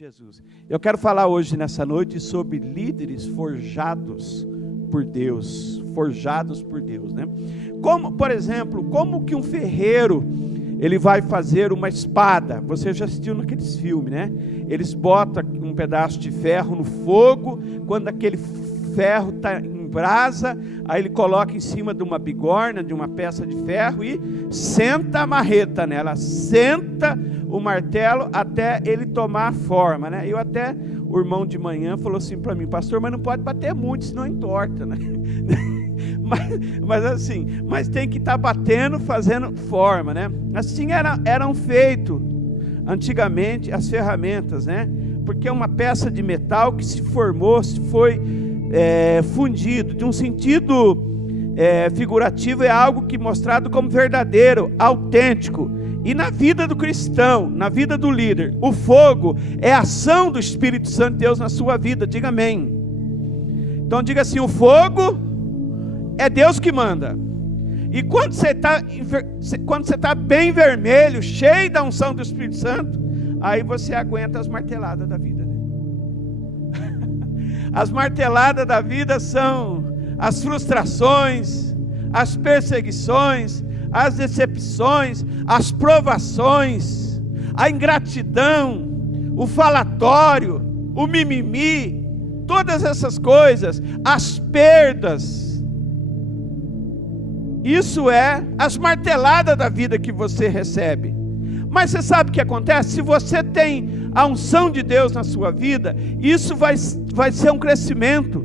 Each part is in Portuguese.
Jesus. Eu quero falar hoje, nessa noite, sobre líderes forjados por Deus. Forjados por Deus, né? Como, por exemplo, como que um ferreiro, ele vai fazer uma espada? Você já assistiu naqueles filmes, né? Eles botam um pedaço de ferro no fogo, quando aquele ferro está em brasa, aí ele coloca em cima de uma bigorna, de uma peça de ferro e senta a marreta nela, senta o martelo até ele tomar forma, né? O irmão de manhã falou assim para mim: pastor, mas não pode bater muito, senão entorta, né? mas tem que estar batendo, fazendo forma, né? Assim eram feitos antigamente as ferramentas, né? Porque é uma peça de metal que se formou, foi fundido. De um sentido figurativo, é algo que mostrado como verdadeiro, autêntico. E na vida do cristão, na vida do líder, o fogo é a ação do Espírito Santo de Deus na sua vida. Diga amém. Então diga assim: o fogo é Deus que manda. E quando você está bem vermelho, cheio da unção do Espírito Santo, aí você aguenta as marteladas da vida, né? As marteladas da vida são as frustrações, as perseguições, as decepções, as provações, a ingratidão, o falatório, o mimimi, todas essas coisas, as perdas. Isso é as marteladas da vida que você recebe. Mas você sabe o que acontece? Se você tem a unção de Deus na sua vida, isso vai ser um crescimento.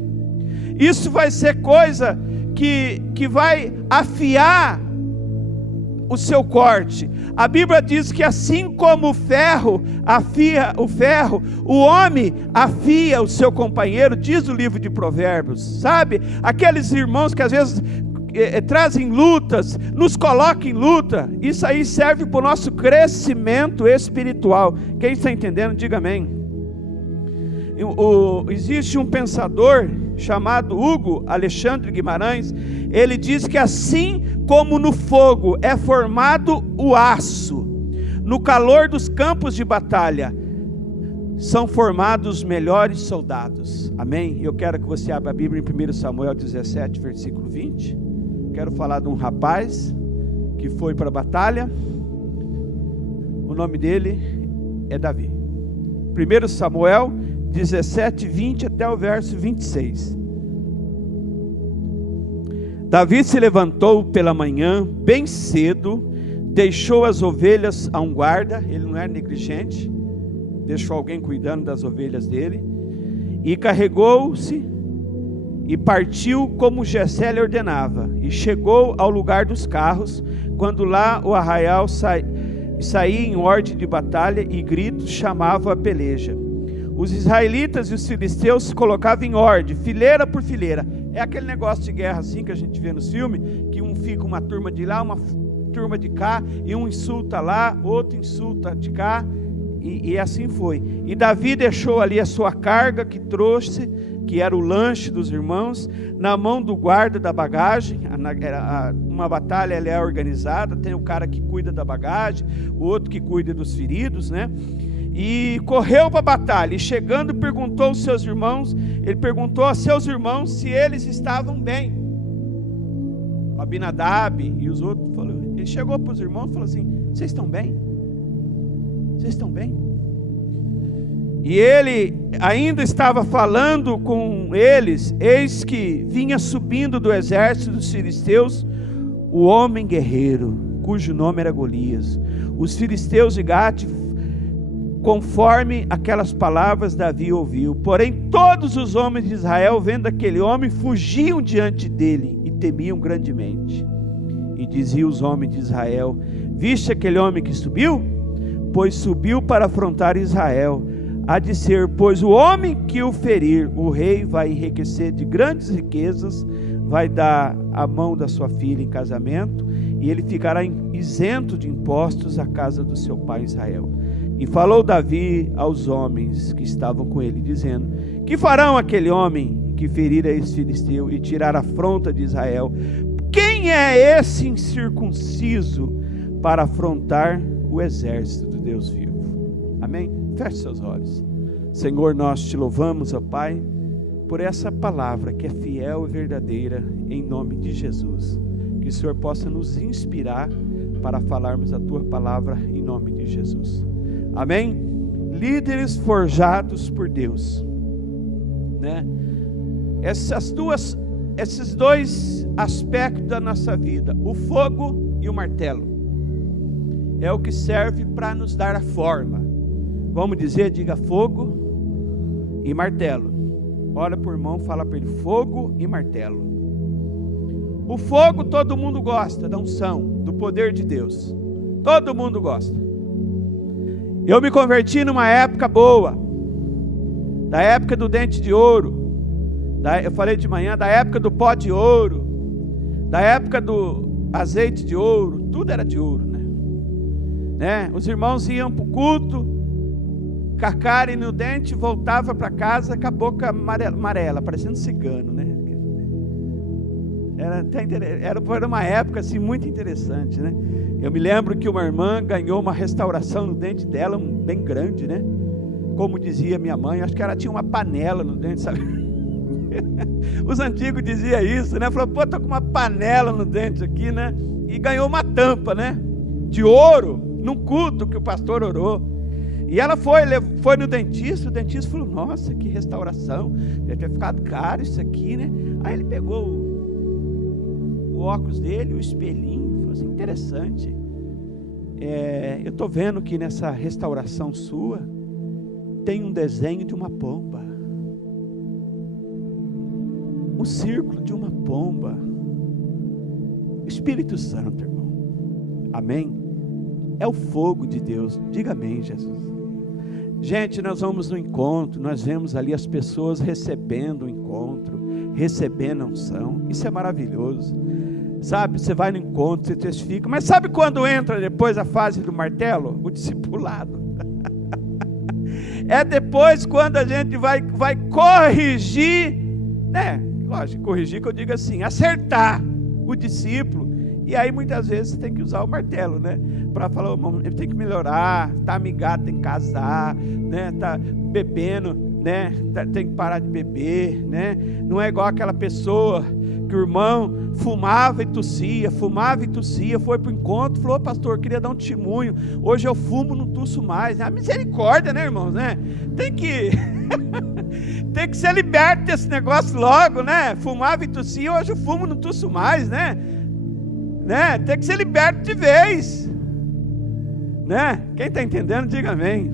Isso vai ser coisa que vai afiar o seu corte. A Bíblia diz que assim como o ferro afia o ferro, o homem afia o seu companheiro, diz o livro de Provérbios, sabe? Aqueles irmãos que às vezes trazem lutas, nos colocam em luta, isso aí serve para o nosso crescimento espiritual. Quem está entendendo, diga amém. Existe um pensador chamado Hugo Alexandre Guimarães. Ele diz que assim como no fogo é formado o aço, no calor dos campos de batalha são formados os melhores soldados. Amém? Eu quero que você abra a Bíblia em 1 Samuel 17, versículo 20. Quero falar de um rapaz que foi para a batalha. O nome dele é Davi. 1 Samuel 17, 20 até o verso 26. Davi se levantou pela manhã, bem cedo, deixou as ovelhas a um guarda, ele não era negligente, deixou alguém cuidando das ovelhas dele, e carregou-se e partiu como Jessé lhe ordenava, e chegou ao lugar dos carros, quando lá o arraial saía em ordem de batalha, e gritos chamavam a peleja. Os israelitas e os filisteus se colocavam em ordem, fileira por fileira. É aquele negócio de guerra assim que a gente vê nos filmes, que fica uma turma de lá, uma turma de cá, e um insulta lá, outro insulta de cá, e assim foi. E Davi deixou ali a sua carga que trouxe, que era o lanche dos irmãos, na mão do guarda da bagagem. Uma batalha ela é organizada, tem o cara que cuida da bagagem, o outro que cuida dos feridos, né? E correu para a batalha, e chegando perguntou aos seus irmãos, ele perguntou a seus irmãos se eles estavam bem. Abinadab e os outros, ele chegou para os irmãos e falou assim: vocês estão bem? Vocês estão bem? E ele ainda estava falando com eles, eis que vinha subindo do exército dos filisteus o homem guerreiro, cujo nome era Golias. Os filisteus de Gate, conforme aquelas palavras Davi ouviu. Porém todos os homens de Israel, vendo aquele homem, fugiam diante dele e temiam grandemente. E diziam os homens de Israel: viste aquele homem que subiu? Pois subiu para afrontar Israel. Há de ser, pois, o homem que o ferir, o rei vai enriquecer de grandes riquezas, vai dar a mão da sua filha em casamento, e ele ficará isento de impostos à casa do seu pai Israel. E falou Davi aos homens que estavam com ele, dizendo: que farão aquele homem que ferir a esse filisteu e tirar a afronta de Israel? Quem é esse incircunciso para afrontar o exército do Deus vivo? Amém? Feche seus olhos. Senhor, nós te louvamos, ó Pai, por essa palavra que é fiel e verdadeira, em nome de Jesus. Que o Senhor possa nos inspirar para falarmos a Tua palavra em nome de Jesus. Amém? Líderes forjados por Deus, né? Esses dois aspectos da nossa vida, o fogo e o martelo, é o que serve para nos dar a forma. Vamos dizer, diga fogo e martelo. Olha para o irmão, fala para ele, fogo e martelo. O fogo todo mundo gosta, da unção, do poder de Deus. Todo mundo gosta. Eu me converti numa época boa, da época do dente de ouro. Eu falei de manhã, da época do pó de ouro, da época do azeite de ouro, tudo era de ouro, né? Os irmãos iam para o culto, com a cárie no dente, voltava para casa com a boca amarela, parecendo cigano, né? Era uma época assim muito interessante, né? Eu me lembro que uma irmã ganhou uma restauração no dente dela, bem grande, né? Como dizia minha mãe, acho que ela tinha uma panela no dente, sabe? Os antigos diziam isso, né? Falou, pô, tô com uma panela no dente aqui, né? E ganhou uma tampa, né? De ouro, num culto que o pastor orou. E ela foi no dentista, o dentista falou, nossa, que restauração, deve ter ficado caro isso aqui, né? Aí ele pegou o óculos dele, o espelhinho, falou assim, interessante. Eu tô vendo que nessa restauração sua, tem um desenho de uma pomba. Um círculo de uma pomba. Espírito Santo, irmão. Amém? É o fogo de Deus. Diga amém, Jesus. Gente, nós vamos no encontro, nós vemos ali as pessoas recebendo o encontro, recebendo a unção. Isso é maravilhoso. Sabe, você vai no encontro, você testifica. Mas sabe quando entra depois a fase do martelo? O discipulado. É depois quando a gente vai corrigir, né? Lógico, corrigir que eu digo assim, acertar o discípulo. E aí muitas vezes você tem que usar o martelo, né? Para falar, ele tem que melhorar, tá amigado, tem que casar, né? Tá bebendo, né? Tem que parar de beber, né? Não é igual aquela pessoa que o irmão fumava e tossia, foi para o encontro, falou, pastor, queria dar um testemunho, hoje eu fumo, não tuço mais. A misericórdia, né, irmãos, né? Tem que ser liberto desse negócio logo, né? Fumava e tossia, hoje eu fumo, não tuço mais, né? Tem que ser liberto de vez, né? Quem está entendendo, diga amém.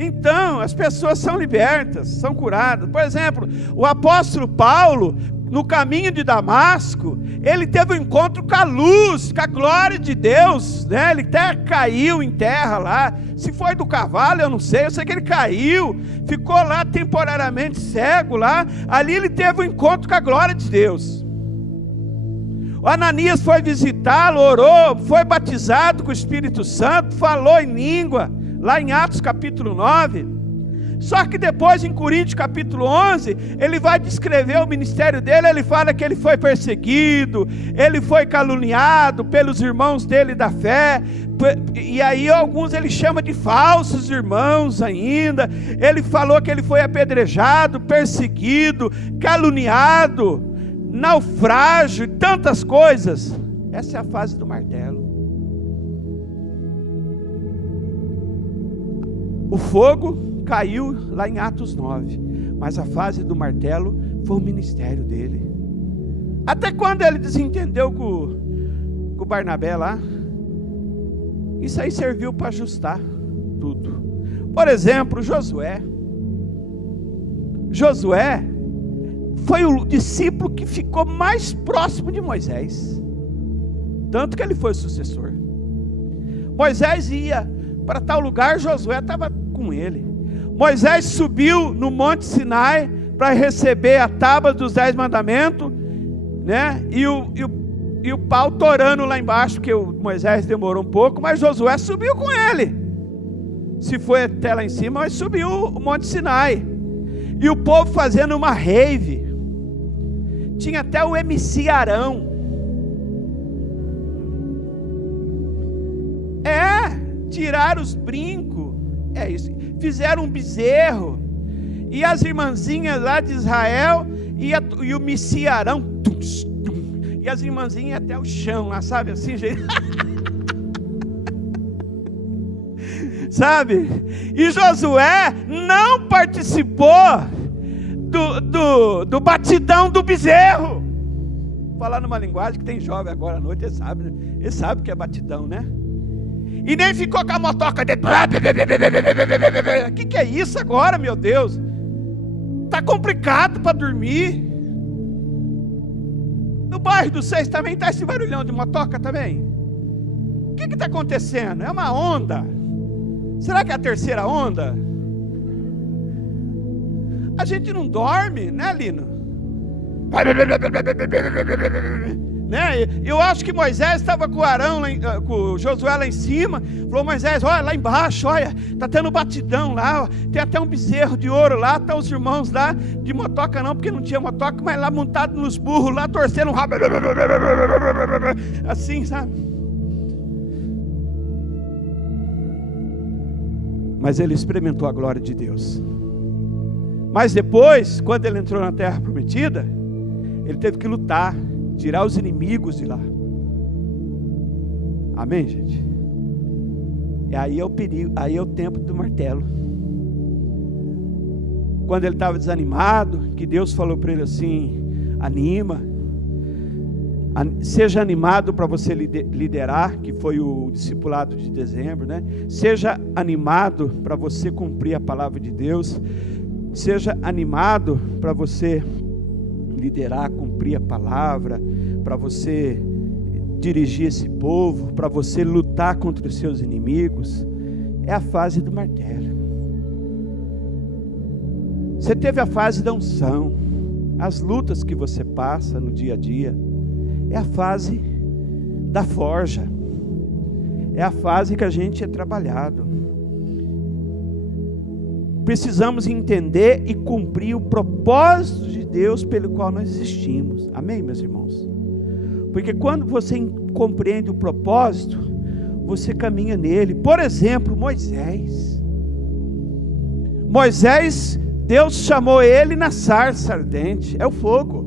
Então, as pessoas são libertas, são curadas. Por exemplo, o apóstolo Paulo, no caminho de Damasco, ele teve um encontro com a luz, com a glória de Deus, né? Ele até caiu em terra lá. Se foi do cavalo, eu não sei. Eu sei que ele caiu, ficou lá temporariamente cego lá. Ali ele teve um encontro com a glória de Deus. O Ananias foi visitá-lo, orou, foi batizado com o Espírito Santo, falou em língua, lá em Atos capítulo 9. Só que depois em Coríntios capítulo 11, ele vai descrever o ministério dele, ele fala que ele foi perseguido, ele foi caluniado pelos irmãos dele da fé, e aí alguns ele chama de falsos irmãos ainda. Ele falou que ele foi apedrejado, perseguido, caluniado, naufrágio, tantas coisas. Essa é a fase do martelo. O fogo caiu lá em Atos 9, mas a fase do martelo foi o ministério dele. Até quando ele desentendeu com o Barnabé lá, isso aí serviu para ajustar tudo. Por exemplo, Josué foi o discípulo que ficou mais próximo de Moisés, tanto que ele foi o sucessor. Moisés ia para tal lugar, Josué estava com ele. Moisés subiu no Monte Sinai para receber a tábua dos 10 mandamentos, né? E o pau torando lá embaixo, porque o Moisés demorou um pouco, mas Josué subiu com ele. Se foi até lá em cima, mas subiu o Monte Sinai. E o povo fazendo uma rave. Tinha até o MC Arão. Tirar os brincos. É isso. fizeram um bezerro, e as irmãzinhas lá de Israel, e o miciarão, e as irmãzinhas até o chão lá, sabe, assim, gente. Sabe, e Josué não participou do batidão do bezerro. Falar numa linguagem que tem jovem agora à noite, ele sabe que é batidão, né? E nem ficou com a motoca de... O que é isso agora, meu Deus? Tá complicado para dormir. No bairro do 6 também está esse barulhão de motoca também. O que está acontecendo? É uma onda. Será que é a terceira onda? A gente não dorme, né, Lino? Né? Eu acho que Moisés estava com o Arão, com o Josué lá em cima. Falou: Moisés, olha lá embaixo, olha, está tendo batidão lá, ó, tem até um bezerro de ouro lá, estão os irmãos lá, de motoca não, porque não tinha motoca, mas lá montado nos burros, lá torcendo um rabo, assim, sabe? Mas ele experimentou a glória de Deus. Mas depois, quando ele entrou na terra prometida, ele teve que lutar, tirar os inimigos de lá. Amém, gente? E aí é o perigo, aí é o tempo do martelo. Quando ele estava desanimado, que Deus falou para ele assim: anima, seja animado para você liderar, que foi o discipulado de dezembro, né? Seja animado para você cumprir a palavra de Deus. Seja animado para você liderar, cumprir a palavra, para você dirigir esse povo, para você lutar contra os seus inimigos. É a fase do martelo. Você teve a fase da unção, as lutas que você passa no dia a dia. É a fase da forja, é a fase que a gente é trabalhado. Precisamos entender e cumprir o propósito de Deus pelo qual nós existimos. Amém, meus irmãos? Porque quando você compreende o propósito, você caminha nele. Por exemplo, Moisés, Deus chamou ele na sarça ardente, é o fogo.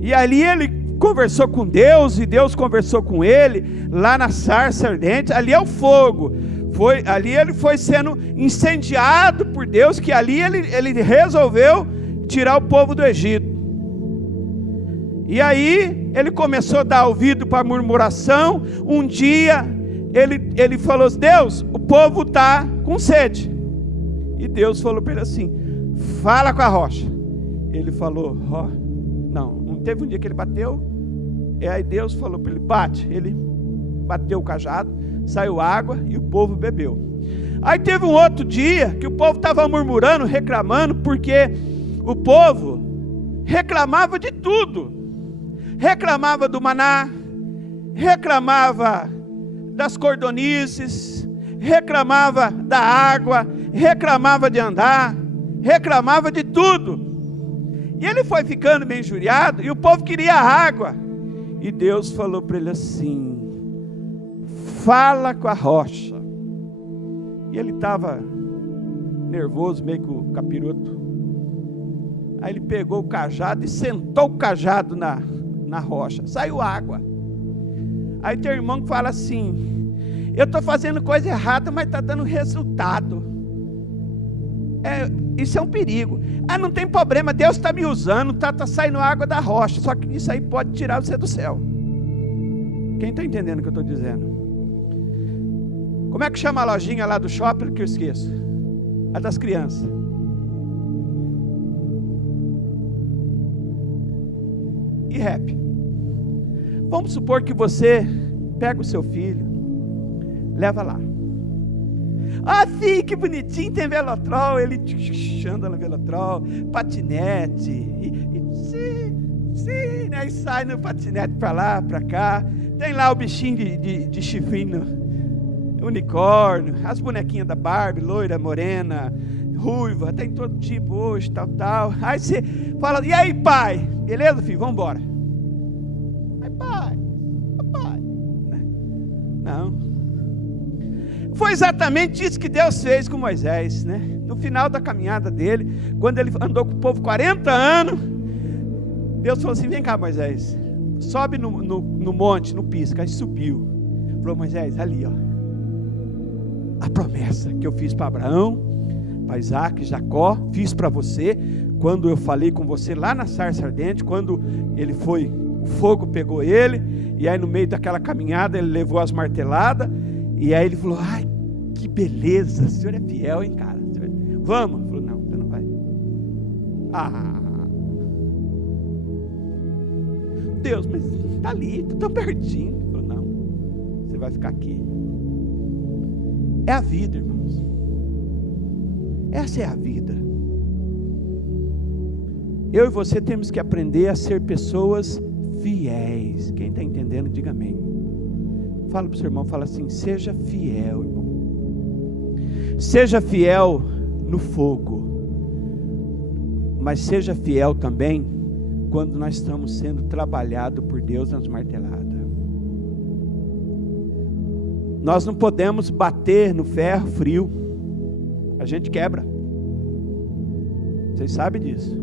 E ali ele conversou com Deus, e Deus conversou com ele, lá na sarça ardente, ali é o fogo. Ali ele foi sendo incendiado por Deus, que ali ele resolveu tirar o povo do Egito. E aí ele começou a dar ouvido para a murmuração. Um dia ele falou: Deus, o povo está com sede. E Deus falou para ele assim: fala com a rocha. Ele falou: não teve um dia que ele bateu. E aí Deus falou para ele: bate. Ele bateu o cajado, saiu água e o povo bebeu. Aí teve um outro dia que o povo estava murmurando, reclamando, porque o povo reclamava de tudo. Reclamava do maná, reclamava das cordonices, reclamava da água, reclamava de andar, reclamava de tudo. E ele foi ficando meio injuriado, e o povo queria água. E Deus falou para ele assim: fala com a rocha. E ele estava nervoso, meio com o capiroto. Aí ele pegou o cajado e sentou o cajado na rocha. Saiu água. Aí tem um irmão que fala assim: eu estou fazendo coisa errada, mas está dando resultado. Isso é um perigo. Não tem problema, Deus está me usando, está saindo água da rocha. Só que isso aí pode tirar você do céu. Quem está entendendo o que eu estou dizendo? Como é que chama a lojinha lá do shopping que eu esqueço? A das crianças. E rap. Vamos supor que você pega o seu filho, leva lá. Filho, que bonitinho, tem velotrol. Ele anda no velotrol, patinete, né? E sai no patinete para lá, para cá. Tem lá o bichinho de chifrinho, unicórnio, as bonequinhas da Barbie, loira, morena, ruiva, tem todo tipo hoje, tal. Aí você fala: e aí, pai? Beleza, filho? Vamos embora. Aí, pai. Não. Foi exatamente isso que Deus fez com Moisés, né? No final da caminhada dele, quando ele andou com o povo 40 anos, Deus falou assim: vem cá, Moisés, sobe no monte, no pisco. Aí subiu, falou: Moisés, ali ó, a promessa que eu fiz para Abraão, para Isaac, Jacó, fiz para você, quando eu falei com você lá na sarça ardente, quando ele foi, o fogo pegou ele, e aí no meio daquela caminhada ele levou as marteladas, e aí ele falou: ai, que beleza, o senhor é fiel, hein, cara? Vamos? Ele falou: não, você não vai. Deus, mas está ali, está tão pertinho. Ele falou: não, você vai ficar aqui. É a vida, irmãos. Essa é a vida. Eu e você temos que aprender a ser pessoas fiéis. Quem está entendendo, diga amém. Fala para o seu irmão, fala assim: seja fiel, irmão. Seja fiel no fogo, mas seja fiel também quando nós estamos sendo trabalhados por Deus nas marteladas. Nós não podemos bater no ferro frio, a gente quebra. Vocês sabem disso.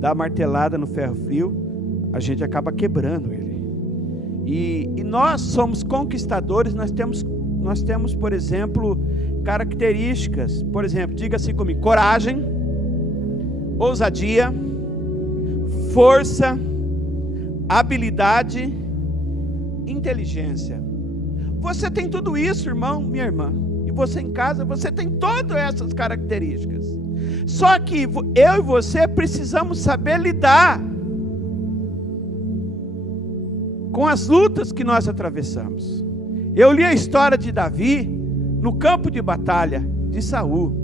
Dá martelada no ferro frio, a gente acaba quebrando ele. E nós somos conquistadores. Nós temos, por exemplo, características. Por exemplo, diga assim comigo: coragem, ousadia, força, habilidade, inteligência. Você tem tudo isso, irmão, minha irmã. E você em casa, você tem todas essas características. Só que eu e você precisamos saber lidar com as lutas que nós atravessamos. Eu li a história de Davi no campo de batalha de Saul.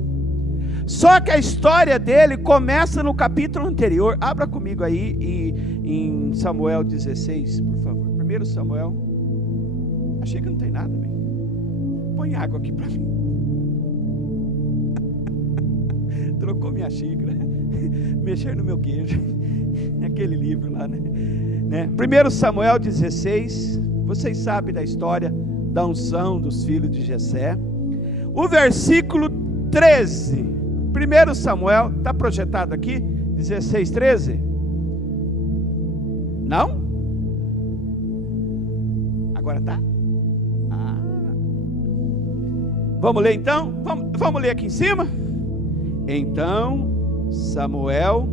Só que a história dele começa no capítulo anterior. Abra comigo aí em Samuel 16, por favor. 1 Samuel. Achei que não tem nada, bem. Põe água aqui para mim. Trocou minha xícara. Mexer no meu queijo. Aquele livro lá, né? 1 Samuel 16. Vocês sabem da história da unção dos filhos de Jessé. O versículo 13. 1 Samuel, está projetado aqui? 16, 13? Não? Agora está? Vamos ler então? Vamos ler aqui em cima? Então Samuel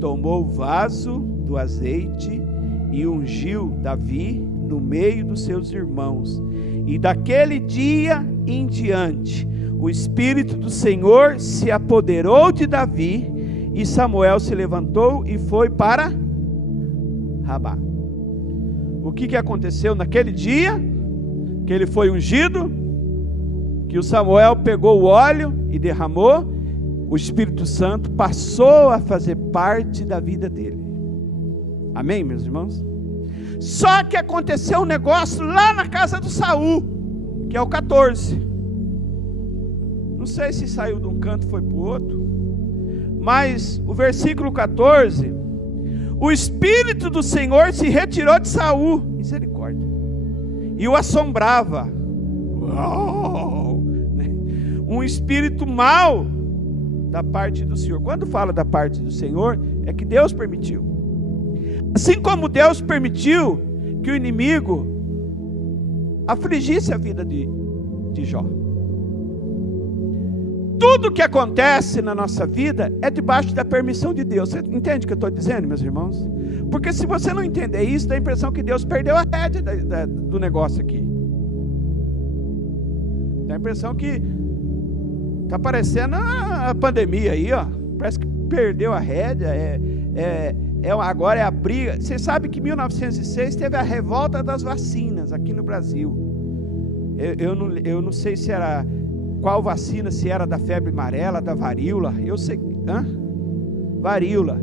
tomou o vaso do azeite e ungiu Davi no meio dos seus irmãos. E daquele dia em diante, o Espírito do Senhor se apoderou de Davi, e Samuel se levantou e foi para Rabá. O que aconteceu naquele dia? Que ele foi ungido, que o Samuel pegou o óleo e derramou, o Espírito Santo passou a fazer parte da vida dele. Amém, meus irmãos? Só que aconteceu um negócio lá na casa do Saul, que é o 14. Não sei se saiu de um canto e foi para o outro, mas o versículo 14: o Espírito do Senhor se retirou de Saul, misericórdia, e o assombrava. Uau! Um espírito mau da parte do Senhor. Quando fala da parte do Senhor, é que Deus permitiu. Assim como Deus permitiu que o inimigo afligisse a vida de Jó. Tudo que acontece na nossa vida é debaixo da permissão de Deus. Você entende o que eu estou dizendo, meus irmãos? Porque se você não entender isso, dá a impressão que Deus perdeu a rédea do negócio aqui. Dá a impressão que está parecendo a pandemia aí, ó. Parece que perdeu a rédea. Agora é a briga. Você sabe que em 1906 teve a revolta das vacinas aqui no Brasil. Eu não sei se era qual vacina, se era da febre amarela, da varíola. Eu sei. Varíola.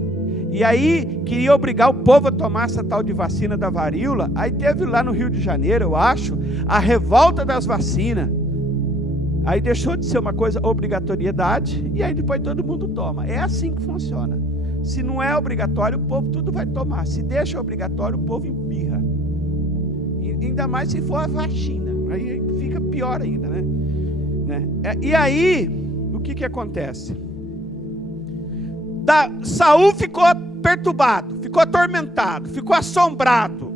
E aí queria obrigar o povo a tomar essa tal de vacina da varíola. Aí teve lá no Rio de Janeiro, eu acho, a revolta das vacinas. Aí deixou de ser uma coisa obrigatoriedade, e aí depois todo mundo toma. É assim que funciona. Se não é obrigatório, o povo tudo vai tomar. Se deixa obrigatório, o povo empirra. E ainda mais se for a vacina. Aí fica pior ainda, né? né? E aí, o que acontece? Saul ficou perturbado, ficou atormentado, ficou assombrado.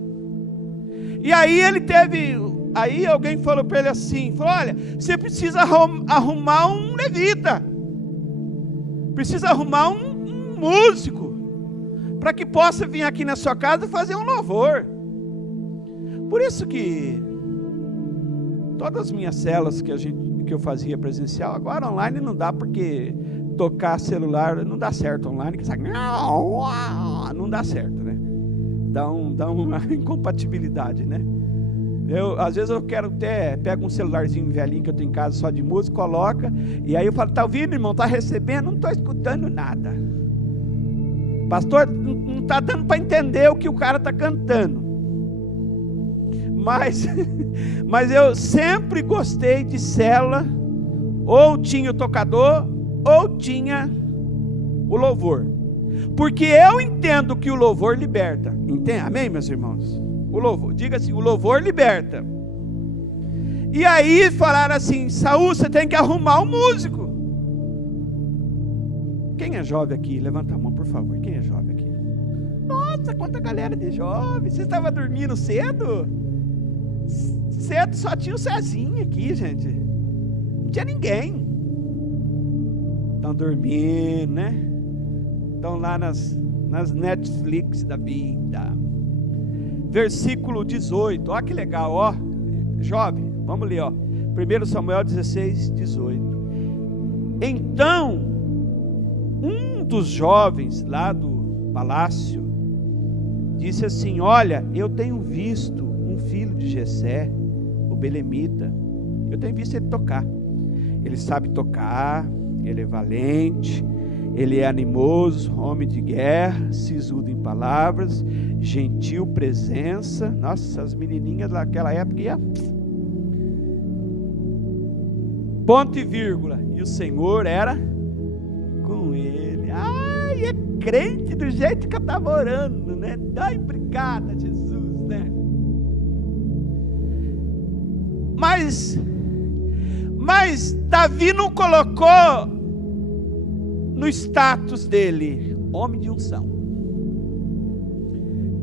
E aí aí alguém falou para ele assim, falou: olha, você precisa arrumar um levita, precisa arrumar um músico, para que possa vir aqui na sua casa fazer um louvor. Por isso que todas as minhas células que eu fazia presencial, agora online não dá, porque tocar celular não dá certo online, que sabe, não dá certo, né? Dá uma incompatibilidade, né? Às vezes eu pego um celularzinho velhinho que eu tenho em casa só de música, coloca, e aí eu falo: tá ouvindo, irmão? Tá recebendo? Não estou escutando nada. Pastor, não está dando para entender o que o cara está cantando. Mas eu sempre gostei de célula, ou tinha o tocador, ou tinha o louvor. Porque eu entendo que o louvor liberta. Entende? Amém, meus irmãos? O louvor, diga assim: o louvor liberta. E aí falaram assim: Saul, você tem que arrumar um músico. Quem é jovem aqui? Levanta a mão, por favor. Quem é jovem aqui? Nossa, quanta galera de jovem. Você estava dormindo cedo? Cedo só tinha o Cezinho aqui, gente. Não tinha ninguém. Estão dormindo, né? Estão lá nas Netflix da vida. Versículo 18. Olha que legal, ó. Jovem, vamos ler, ó. 1 Samuel 16, 18. Então, um dos jovens lá do palácio disse assim: olha, eu tenho visto um filho de Jessé, o belemita. Eu tenho visto ele tocar. Ele sabe tocar, ele é valente, ele é animoso, homem de guerra, sisudo em palavras, gentil presença. Nossa, as menininhas daquela época iam ponto e vírgula, e o Senhor era com ele. Ai, é crente do jeito que eu estava orando, né? Dai obrigada, Jesus, né? Mas Davi não colocou no status dele: homem de unção.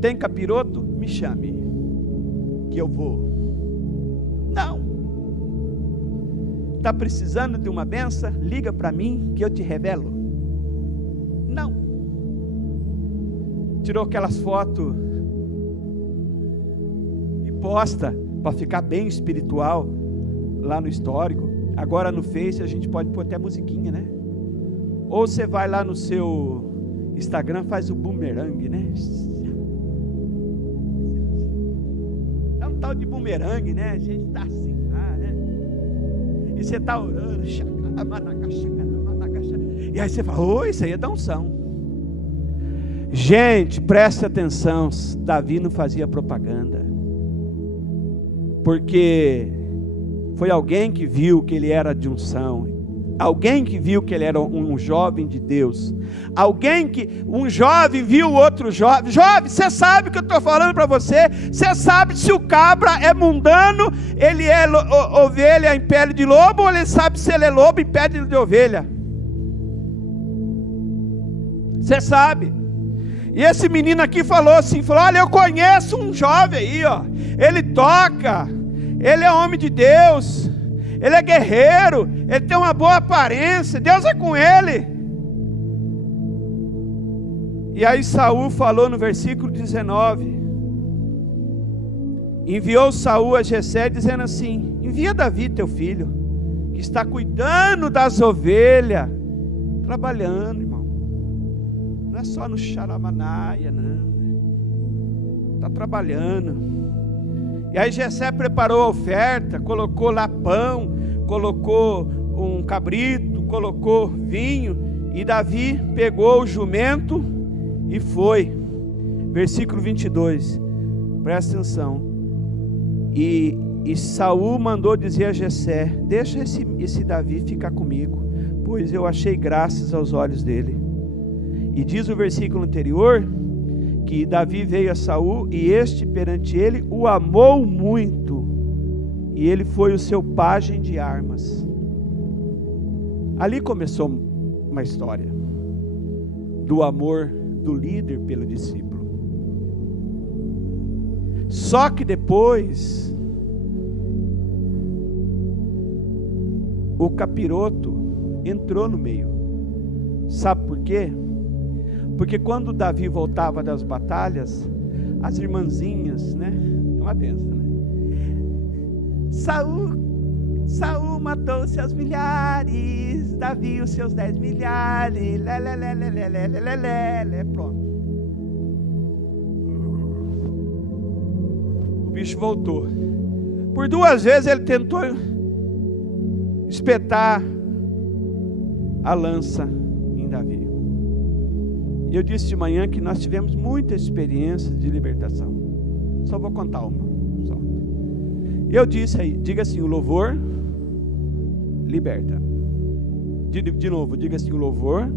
Tem capiroto? Me chame, que eu vou. Não. Está precisando de uma benção? Liga para mim que eu te revelo. Não. Tirou aquelas fotos e posta para ficar bem espiritual lá no histórico. Agora no Face a gente pode pôr até musiquinha, né? Ou você vai lá no seu Instagram, faz o boomerang, né? É um tal de boomerang, né? A gente está assim lá, né? E você está orando, e aí você fala: ô, isso aí é da unção. Gente, preste atenção, Davi não fazia propaganda, porque foi alguém que viu que ele era de unção, alguém que viu que ele era um jovem de Deus, um jovem viu outro jovem. Jovem, você sabe o que eu estou falando para você? Você sabe se o cabra é mundano, ele é ovelha em pele de lobo, ou ele sabe se ele é lobo em pele de ovelha? Você sabe. E esse menino aqui falou assim, olha, eu conheço um jovem aí, ó, ele toca, ele é homem de Deus, ele é guerreiro, ele tem uma boa aparência, Deus é com ele. E aí Saul falou no versículo 19, enviou Saul a Jessé dizendo assim: envia Davi teu filho, que está cuidando das ovelhas, trabalhando, irmão. Não é só no xaramanaia, não. Está trabalhando. E aí Jessé preparou a oferta, colocou lá pão, colocou um cabrito, colocou vinho, e Davi pegou o jumento e foi. Versículo 22, presta atenção. E Saul mandou dizer a Jessé: deixa esse Davi ficar comigo, pois eu achei graças aos olhos dele. E diz o versículo anterior que Davi veio a Saul, e este perante ele o amou muito, e ele foi o seu pajem de armas. Ali começou uma história do amor do líder pelo discípulo. Só que depois o capiroto entrou no meio. Sabe por quê? Porque quando Davi voltava das batalhas, as irmãzinhas, né? É uma benção, né? Saul matou seus milhares, Davi os seus 10 milhares, pronto. O bicho voltou. Por 2 vezes ele tentou espetar a lança em Davi. Eu disse de manhã que nós tivemos muita experiência de libertação. Só vou contar uma. Só. Eu disse aí, diga assim, o louvor liberta. De novo, diga assim, o louvor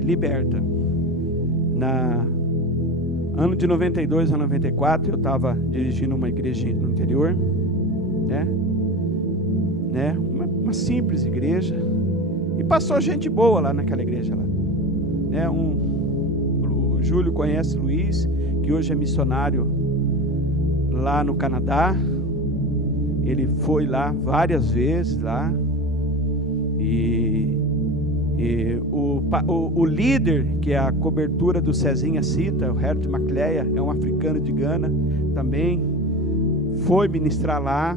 liberta. Ano de 92 a 94, eu estava dirigindo uma igreja no interior, né? Uma simples igreja, e passou gente boa lá naquela igreja lá, né? O Júlio conhece o Luiz, que hoje é missionário lá no Canadá. Ele foi lá várias vezes lá, e o líder, que é a cobertura do Cezinha Cita, o Herbert Macleia, é um africano de Gana, também foi ministrar lá.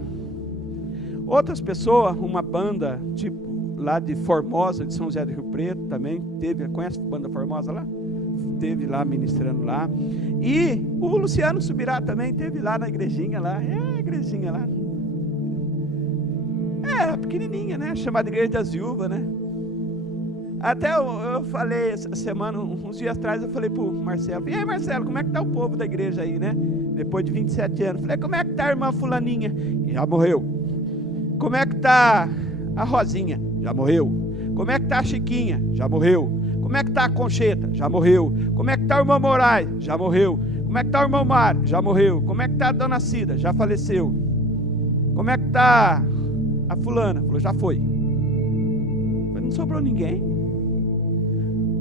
Outras pessoas, uma banda tipo lá de Formosa, de São José do Rio Preto, também teve, conhece a banda Formosa lá? Teve lá ministrando lá. E o Luciano Subirá também teve lá na igrejinha lá, a igrejinha lá. Era pequenininha, né? Chamada Igreja das Viúvas, né? Até eu falei essa semana, uns dias atrás, eu falei pro Marcelo: e aí, Marcelo, como é que tá o povo da igreja aí, né? Depois de 27 anos. Falei: como é que tá a irmã fulaninha? Já morreu. Como é que tá a Rosinha? Já morreu. Como é que tá a Chiquinha? Já morreu. Como é que tá a Concheta? Já morreu. Como é que tá o irmão Moraes? Já morreu. Como é que tá o irmão Mário? Já morreu. Como é que tá a dona Cida? Já faleceu. Como é que tá a fulana? Falou: já foi. Não sobrou ninguém.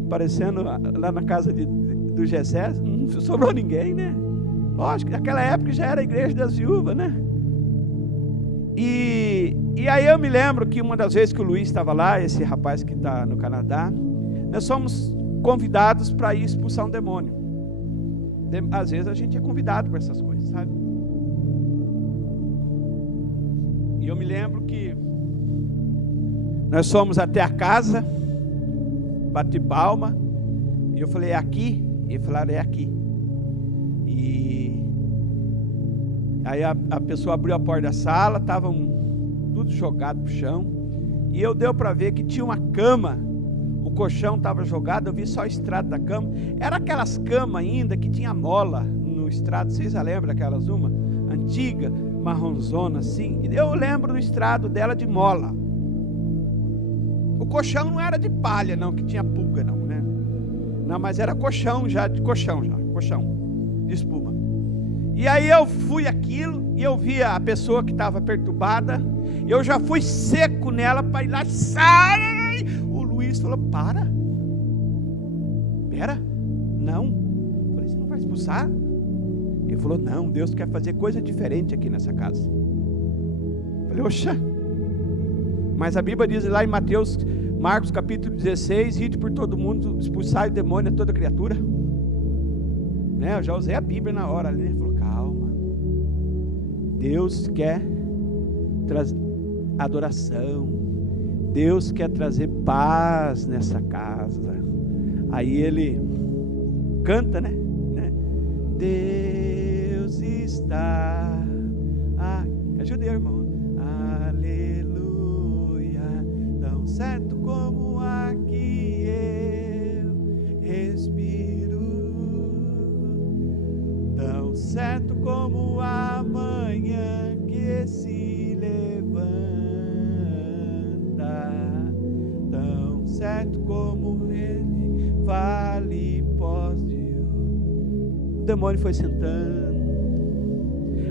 Aparecendo lá na casa do Gessé, não sobrou ninguém, né? Lógico, naquela época já era a igreja das viúvas, né? E aí eu me lembro que uma das vezes que o Luiz estava lá, esse rapaz que está no Canadá, nós somos convidados para ir expulsar um demônio. Às vezes a gente é convidado para essas coisas, sabe? E eu me lembro que nós fomos até a casa, bati palma, e eu falei: é aqui? E falaram: é aqui. E aí a pessoa abriu a porta da sala, estavam tudo jogado pro chão, e eu deu para ver que tinha uma cama, o colchão estava jogado, eu vi só o estrado da cama, era aquelas camas ainda que tinha mola no estrado, vocês já lembram daquelas uma? Antiga, marronzona assim, eu lembro do estrado dela de mola. O colchão não era de palha não, que tinha pulga não, né? Não, mas era colchão já, colchão de espuma. E aí eu fui aquilo, e eu vi a pessoa que estava perturbada, eu já fui seco nela para ir lá, sai! O Luiz falou: pera, não. Eu falei: você não vai expulsar? Ele falou: não, Deus quer fazer coisa diferente aqui nessa casa. Eu falei: oxa. Mas a Bíblia diz lá em Marcos capítulo 16, ide por todo mundo, expulsai o demônio a toda criatura. Né? Eu já usei a Bíblia na hora ali, ele falou: calma, Deus quer trazer adoração, Deus quer trazer paz nessa casa. Aí ele canta, né? Deus está aqui. Ajude eu, irmão. Certo como aqui eu respiro, tão certo como a manhã que se levanta, tão certo como ele vale pós de ouro. O demônio foi sentando.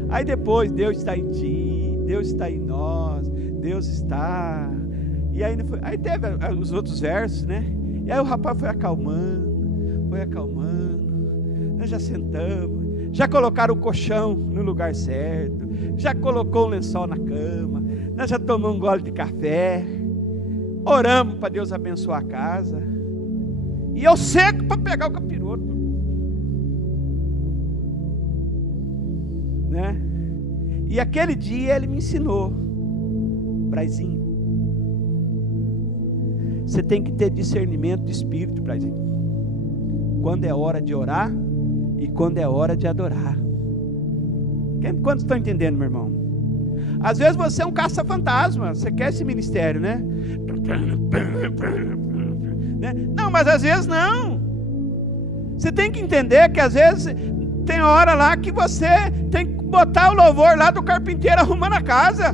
Aí depois: Deus está em ti, Deus está em nós, Deus está E aí teve os outros versos, né? E aí o rapaz foi acalmando. Nós já sentamos, já colocaram o colchão no lugar certo, já colocou um lençol na cama, nós já tomamos um gole de café, oramos para Deus abençoar a casa, e eu seco para pegar o capiroto, né? E aquele dia ele me ensinou, Braizinho, você tem que ter discernimento de espírito, Braizinho, quando é hora de orar e quando é hora de adorar. Quantos estão entendendo, meu irmão? Às vezes você é um caça-fantasma, você quer esse ministério, né? Não, mas às vezes não. Você tem que entender que às vezes tem hora lá que você tem que botar o louvor lá do carpinteiro arrumando a casa.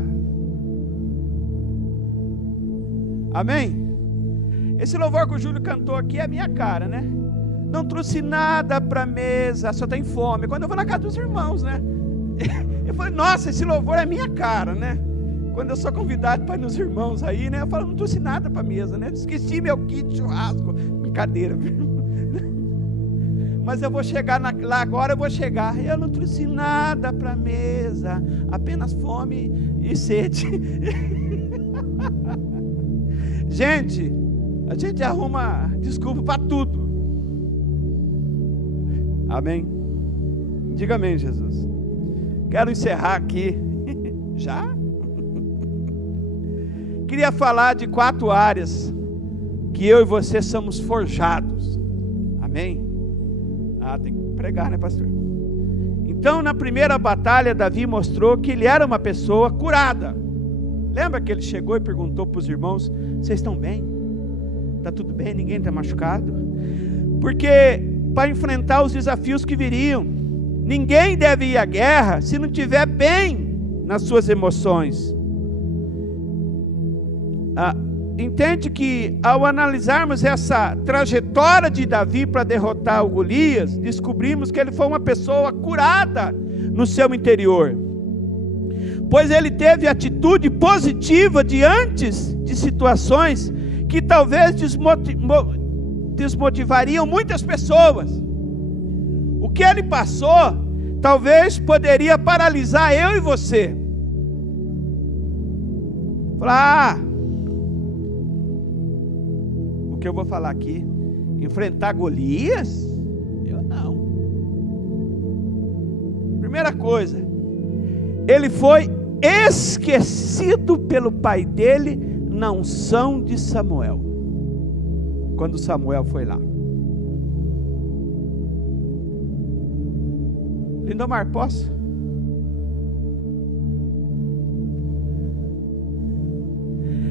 Amém? Esse louvor que o Júlio cantou aqui é a minha cara, né? Não trouxe nada para a mesa, só tem fome. Quando eu vou na casa dos irmãos, né? Eu falei, nossa, esse louvor é minha cara, né? Quando eu sou convidado para ir nos irmãos aí, né? Eu falo, não trouxe nada para a mesa, né? Esqueci meu kit churrasco. Brincadeira, viu? Mas eu vou chegar lá agora, eu vou chegar. Eu não trouxe nada para a mesa, apenas fome e sede. Gente, a gente arruma desculpa para tudo. Amém? Diga amém, Jesus. Quero encerrar aqui. Já? Queria falar de 4 áreas que eu e você somos forjados. Amém? Tem que pregar, né, pastor? Então, na primeira batalha, Davi mostrou que ele era uma pessoa curada. Lembra que ele chegou e perguntou para os irmãos: vocês estão bem? Está tudo bem? Ninguém está machucado? Porque para enfrentar os desafios que viriam, ninguém deve ir à guerra se não estiver bem nas suas emoções. Entende que ao analisarmos essa trajetória de Davi para derrotar o Golias, descobrimos que ele foi uma pessoa curada no seu interior, pois ele teve atitude positiva diante de situações que talvez desmotivariam muitas pessoas. O que ele passou talvez poderia paralisar eu e você. Falar, o que eu vou falar aqui, enfrentar Golias? Eu não. Primeira coisa, ele foi esquecido pelo pai dele na unção de Samuel, quando Samuel foi lá. Lindomar, posso?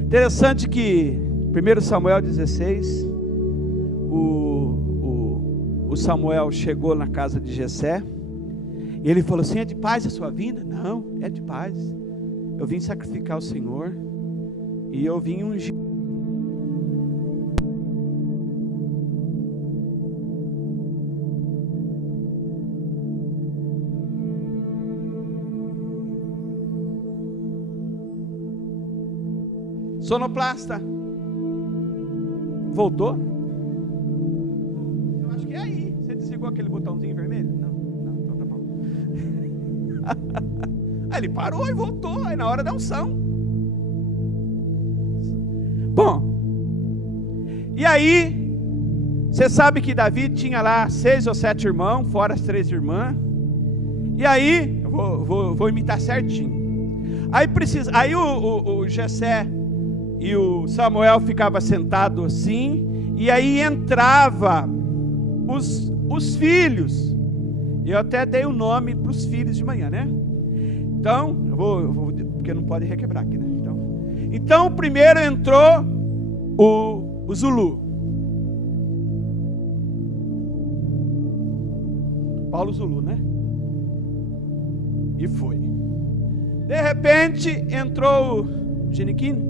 Interessante que 1 Samuel 16, o Samuel chegou na casa de Jessé, e ele falou assim: é de paz a sua vinda? Não, é de paz. Eu vim sacrificar o Senhor, e eu vim ungir. Sonoplasta. Voltou? Eu acho que é aí. Você desligou aquele botãozinho vermelho? Não, então tá bom. Aí ele parou e voltou, aí na hora da unção. Bom, e aí, você sabe que Davi tinha lá 6 ou 7 irmãos, fora as 3 irmãs. E aí, eu vou imitar certinho. Aí o Jessé e o Samuel ficava sentado assim, e aí entrava os filhos. Eu até dei o nome para os filhos de manhã, né? Então, eu vou porque não pode requebrar aqui, né? Então primeiro entrou o Zulu. Paulo Zulu, né? E foi. De repente entrou o Geniquini.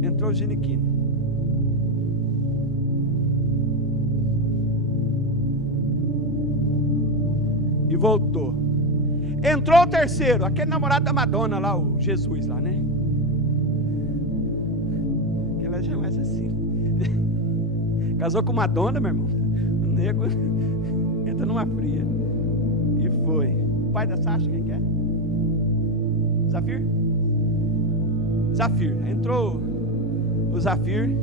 Entrou o Geniquini. E voltou. Entrou o terceiro, aquele namorado da Madonna lá, o Jesus lá, né? mas já é mais assim. Casou com uma dona, meu irmão. O nego entra numa fria. E foi. O pai da Sasha, quem que é? Zafir? Zafir. Entrou o Zafir.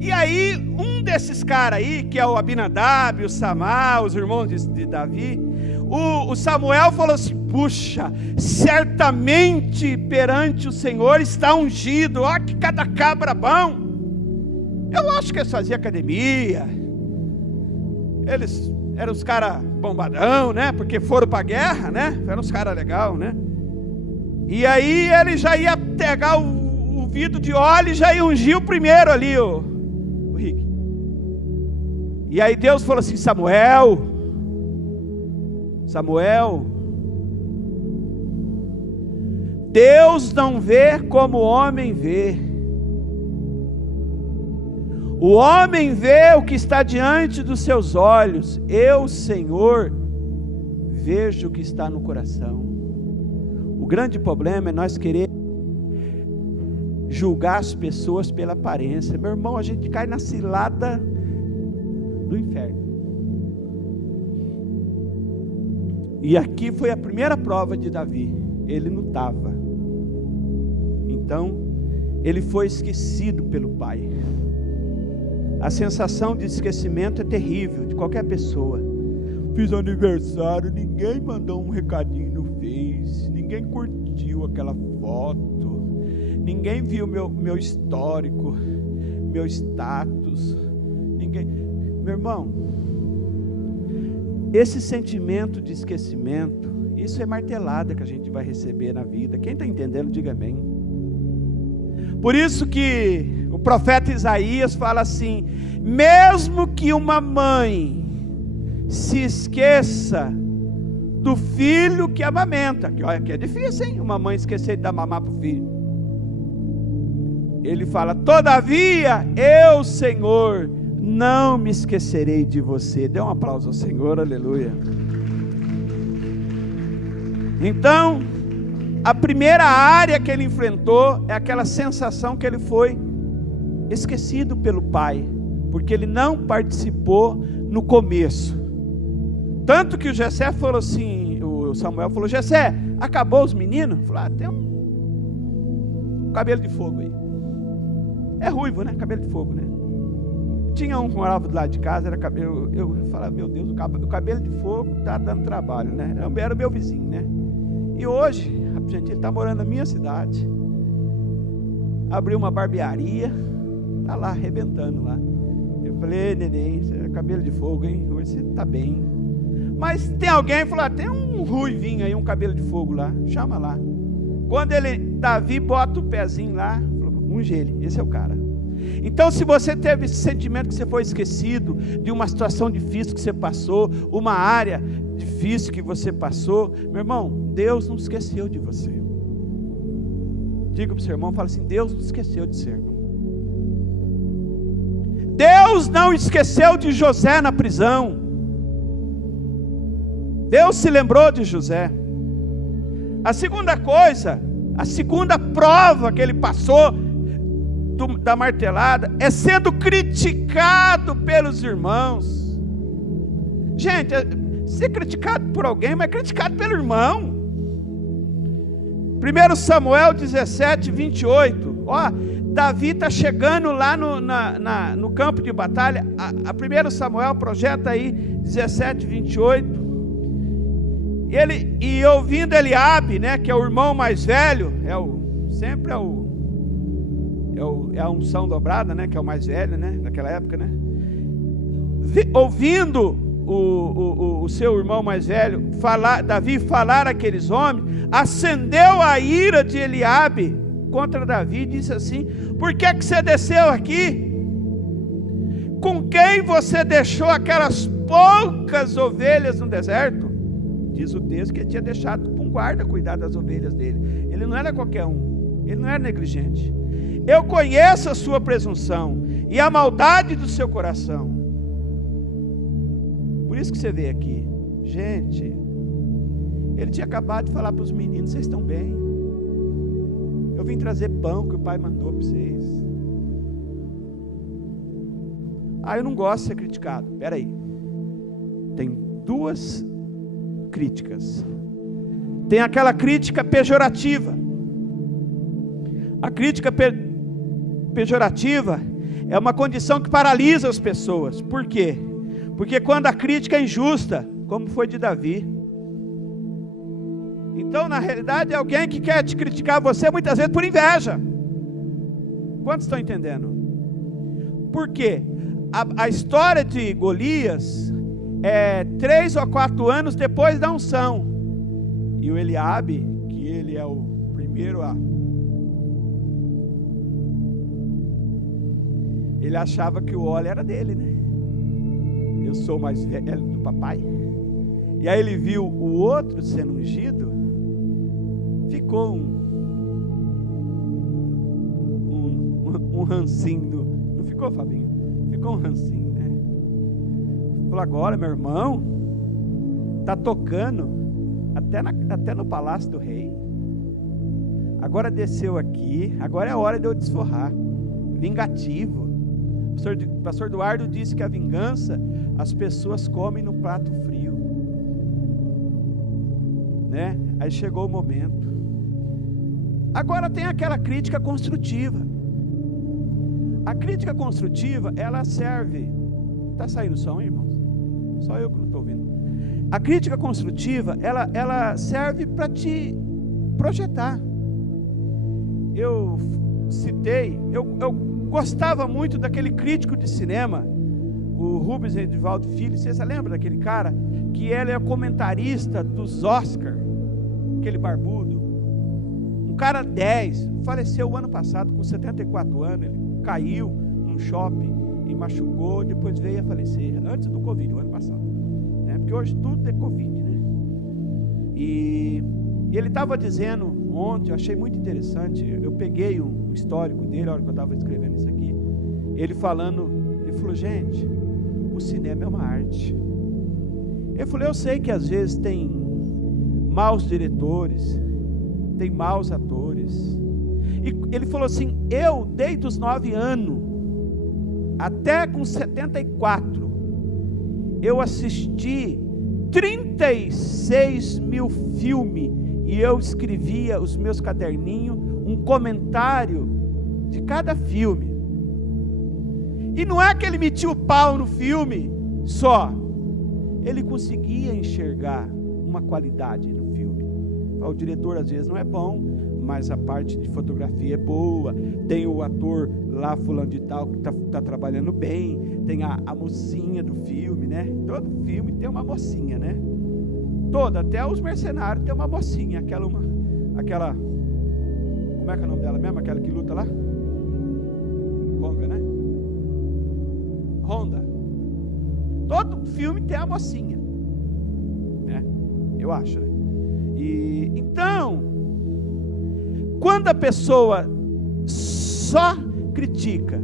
E aí, um desses caras aí, que é o Abinadab, o Samá, os irmãos de Davi, o Samuel falou assim: puxa, certamente perante o Senhor está ungido, ó que cada cabra bom. Eu acho que eles faziam academia, eles eram os caras bombadão, né, porque foram para a guerra, né, eram os caras legais, né. E aí ele já ia pegar o vidro de óleo e já ia ungir o primeiro ali, o Rick. E aí Deus falou assim: Samuel, Deus não vê como o homem vê. O homem vê o que está diante dos seus olhos. Eu, Senhor, vejo o que está no coração. O grande problema é nós querer julgar as pessoas pela aparência. Meu irmão, a gente cai na cilada do inferno. E aqui foi a primeira prova de Davi. Ele não estava. Então, ele foi esquecido pelo pai. A sensação de esquecimento é terrível de qualquer pessoa. Fiz aniversário, ninguém mandou um recadinho no Face, ninguém curtiu aquela foto, ninguém viu meu histórico, meu status, ninguém. Meu irmão, esse sentimento de esquecimento, isso é martelada que a gente vai receber na vida. Quem está entendendo, diga amém. Por isso que o profeta Isaías fala assim: mesmo que uma mãe se esqueça do filho que amamenta, que olha que é difícil, hein? Uma mãe esquecer de dar mamar para o filho. Ele fala: todavia eu, Senhor, não me esquecerei de você. Dê um aplauso ao Senhor, aleluia. Então, a primeira área que ele enfrentou é aquela sensação que ele foi esquecido pelo pai, porque ele não participou no começo. Tanto que o Jessé falou assim, o Samuel falou: Jessé, acabou os meninos? Falou: tem um cabelo de fogo aí. É ruivo, né? Cabelo de fogo, né? Tinha um que morava do lado de casa, era cabelo. Eu falava: meu Deus, o cabelo de fogo está dando trabalho, né? Era o meu vizinho, né? E hoje, gente, ele está morando na minha cidade. Abriu uma barbearia, está lá arrebentando lá. Eu falei: neném, você é cabelo de fogo, hein? Hoje você está bem. Mas tem alguém que falou: tem um ruivinho aí, um cabelo de fogo lá, chama lá. Quando Davi bota o pezinho lá, falou: unge ele, esse é o cara. Então, se você teve esse sentimento que você foi esquecido de uma situação difícil que você passou, uma área difícil que você passou, meu irmão, Deus não esqueceu de você. Diga para o seu irmão, fala assim: Deus não esqueceu de você, irmão. Deus não esqueceu de José na prisão. Deus se lembrou de José. A segunda coisa, a segunda prova que ele passou da martelada é sendo criticado pelos irmãos. Gente, ser criticado por alguém, mas criticado pelo irmão. 1 Samuel 17, 28. Ó, Davi está chegando lá no campo de batalha. A 1 Samuel projeta aí 17, 28. E ouvindo Eliabe, né, que é o irmão mais velho, sempre é a unção dobrada, né, que é o mais velho, né, naquela época, né? Ouvindo o seu irmão mais velho Davi falar aqueles homens, acendeu a ira de Eliabe contra Davi e disse assim: por que você desceu aqui? Com quem você deixou aquelas poucas ovelhas no deserto? Diz o texto que ele tinha deixado para um guarda cuidar das ovelhas dele. Ele não era qualquer um, ele não era negligente. Eu conheço a sua presunção e a maldade do seu coração. Por isso que você veio aqui. Gente, ele tinha acabado de falar para os meninos: vocês estão bem? Eu vim trazer pão que o pai mandou para vocês. Eu não gosto de ser criticado. Espera aí. Tem duas críticas. Tem aquela crítica pejorativa. A crítica pejorativa é uma condição que paralisa as pessoas. Por quê? Porque quando a crítica é injusta, como foi de Davi. Então, na realidade, é alguém que quer te criticar você, muitas vezes por inveja. Quantos estão entendendo? Por quê? A história de Golias é 3 ou 4 anos depois da unção. E o Eliabe, que ele é o primeiro ele achava que o óleo era dele, né? Eu sou mais velho do papai. E aí ele viu o outro sendo ungido, ficou um rancinho, não ficou, Fabinho? Ficou um rancinho, né? Falou, agora, meu irmão, tá tocando até no palácio do rei. Agora desceu aqui, agora é a hora de eu desforrar. Vingativo. O pastor Eduardo disse que a vingança as pessoas comem no prato frio, né? Aí chegou o momento. Agora tem aquela crítica construtiva. A crítica construtiva, ela serve. Está saindo som, irmãos? Só eu que não estou ouvindo. A crítica construtiva, ela serve para te projetar. Eu gostava muito daquele crítico de cinema, o Rubens Edivaldo Filho. Vocês lembram daquele cara? Que ele é comentarista dos Oscar, aquele barbudo. Um cara 10, faleceu o ano passado com 74 anos, ele caiu num shopping e machucou, depois veio a falecer, antes do Covid, o ano passado, né? Porque hoje tudo é Covid, né? E ele estava dizendo ontem, eu achei muito interessante, eu peguei um histórico dele, na hora que eu estava escrevendo isso aqui, ele falou, gente, o cinema é uma arte. Ele falou, eu sei que às vezes tem maus diretores, tem maus atores, e ele falou assim, eu desde os 9 anos, até com 74, eu assisti 36 mil filmes, e eu escrevia os meus caderninhos, um comentário de cada filme. E não é que ele metia o pau no filme só, ele conseguia enxergar uma qualidade no filme. O diretor às vezes não é bom, mas a parte de fotografia é boa, tem o ator lá fulano de tal que está trabalhando bem, tem a mocinha do filme, né? Todo filme tem uma mocinha, né? Até os mercenários tem uma mocinha, aquela, como é que é o nome dela mesmo? Aquela que luta lá? Honda, né? Honda. Todo filme tem a mocinha, né? Eu acho, né? E então, quando a pessoa só critica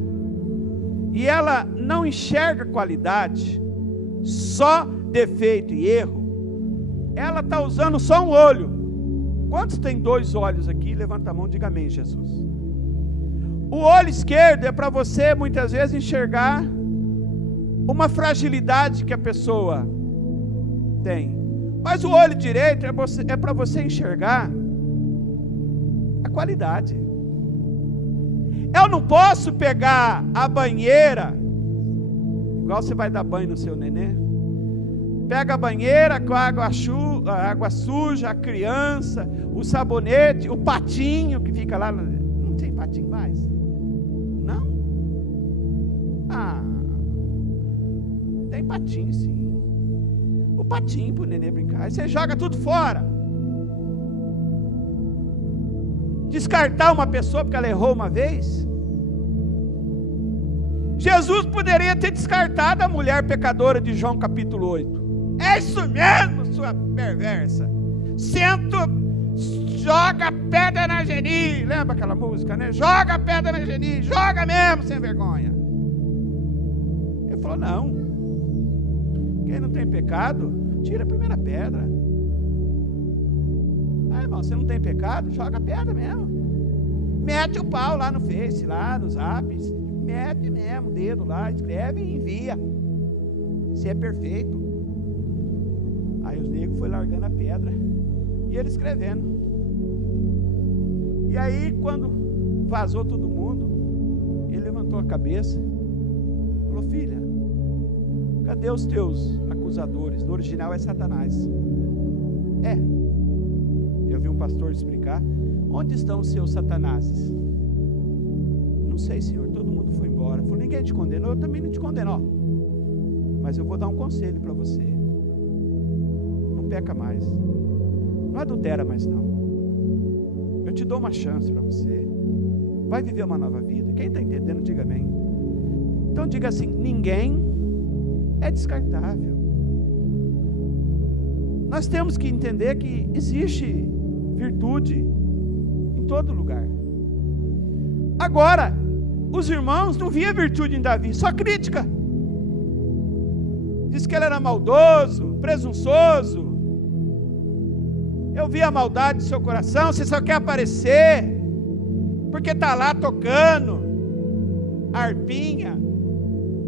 e ela não enxerga qualidade, só defeito e erro, ela está usando só um olho. Quantos tem 2 olhos aqui? Levanta a mão e diga amém, Jesus. O olho esquerdo é para você muitas vezes enxergar uma fragilidade que a pessoa tem, mas o olho direito é para você enxergar a qualidade. Eu não posso pegar a banheira, igual você vai dar banho no seu nenê, pega a banheira com a água suja, a criança, o sabonete, o patinho que fica lá. Não tem patinho mais? Não? Tem patinho sim. O patinho para o nenê brincar. Aí você joga tudo fora. Descartar uma pessoa porque ela errou uma vez? Jesus poderia ter descartado a mulher pecadora de João capítulo 8. É isso mesmo, sua perversa. Joga pedra na Geni. Lembra aquela música, né? Joga pedra na Geni. Joga mesmo, sem vergonha. Ele falou, não. Quem não tem pecado, tira a primeira pedra. Irmão, você não tem pecado? Joga a pedra mesmo. Mete o pau lá no Face, lá no Zap. Mete mesmo o dedo lá, escreve e envia. Você é perfeito. Aí os negros foram largando a pedra e ele escrevendo. E aí quando vazou todo mundo, ele levantou a cabeça, falou: filha, cadê os teus acusadores? No original é Satanás. Eu vi um pastor explicar: onde estão os seus satanases? Não sei, Senhor, todo mundo foi embora. Falou: ninguém te condenou, eu também não te condeno, mas eu vou dar um conselho para você: não peca mais, não adultera mais não, eu te dou uma chance para você, vai viver uma nova vida. Quem está entendendo, diga amém. Então diga assim: ninguém é descartável. Nós temos que entender que existe virtude em todo lugar. Agora, os irmãos não via virtude em Davi, só crítica. Diz que ele era maldoso, presunçoso. Eu vi a maldade do seu coração, você só quer aparecer, porque está lá tocando harpinha,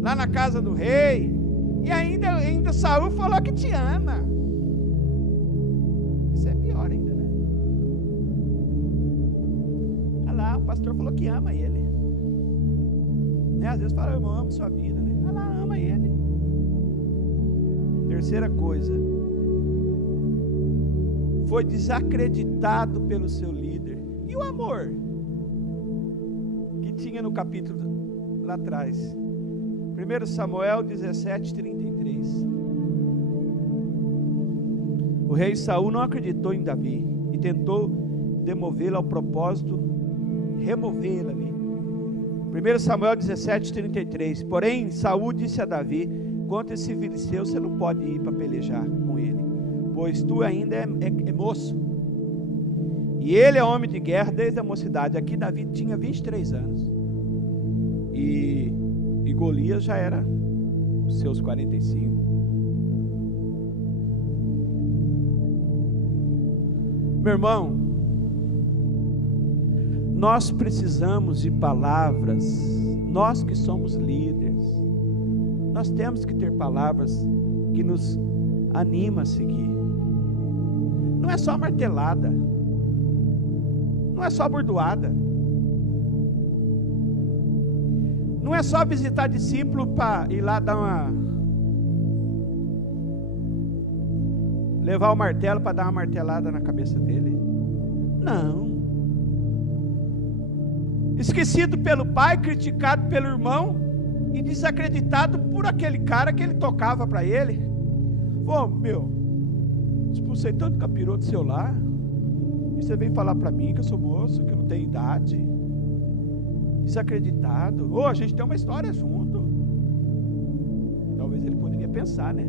lá na casa do rei, e ainda Saul falou que te ama. Isso é pior ainda, né? Olha lá, o pastor falou que ama ele, né? Às vezes fala: eu amo sua vida, né? Olha lá, ama ele. Terceira coisa, foi desacreditado pelo seu líder. E o amor que tinha no capítulo lá atrás, 1 Samuel 17:33. O rei Saul não acreditou em Davi e tentou demovê-lo ao propósito, removê-lo ali. 1 Samuel 17:33. Porém Saul disse a Davi: contra esse filisteu você não pode ir para pelejar com ele, pois tu ainda é moço, e ele é homem de guerra desde a mocidade. Aqui Davi tinha 23 anos, e Golias já era os seus 45. Meu irmão, nós precisamos de palavras. Nós que somos líderes, nós temos que ter palavras que nos animam a seguir. Não é só martelada, não é só bordoada, não é só visitar discípulo para ir lá levar o martelo para dar uma martelada na cabeça dele. Não. Esquecido pelo pai, criticado pelo irmão e desacreditado por aquele cara que ele tocava para ele. Expulsei tanto capiroto do seu lar, e você vem falar para mim que eu sou moço, que eu não tenho idade. Desacreditado. A gente tem uma história junto. Talvez ele poderia pensar, né?